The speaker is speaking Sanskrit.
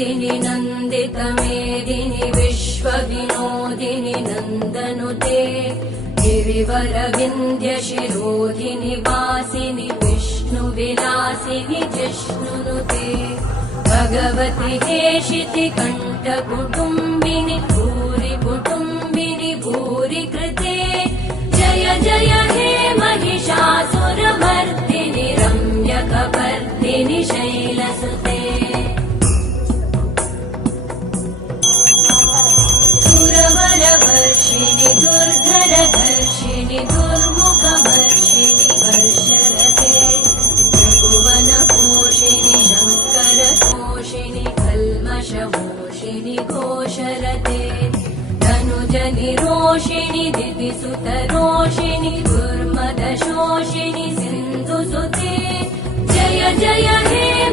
मेदिनि नन्दितमेदिनि विश्वविनोदिनि नन्दनुते गिरिवरविन्द्यशिरोधिनि वासिनि विष्णुविलासिनि जिष्णुनुते भगवति हेशिति कण्ठकुटुम्बिनि भूरि कुटुम्बिनि भूरि कृते जय जय हे महिषासुरमर्दिनि रम्यकपर्दिनि शैलसुते सुरवरवर्षिणि दुर्धरधर्षिणि दुर्मुखवर्षिणि वर्षरते त्रिभुवनपोषिणि शङ्करतोषिणि कल्मषमोषिणि घोषरते धनुजनिरोषिणि दितिसुतरोषिणि दुर्मदशोषिणि सिन्धुसुते जय जय हे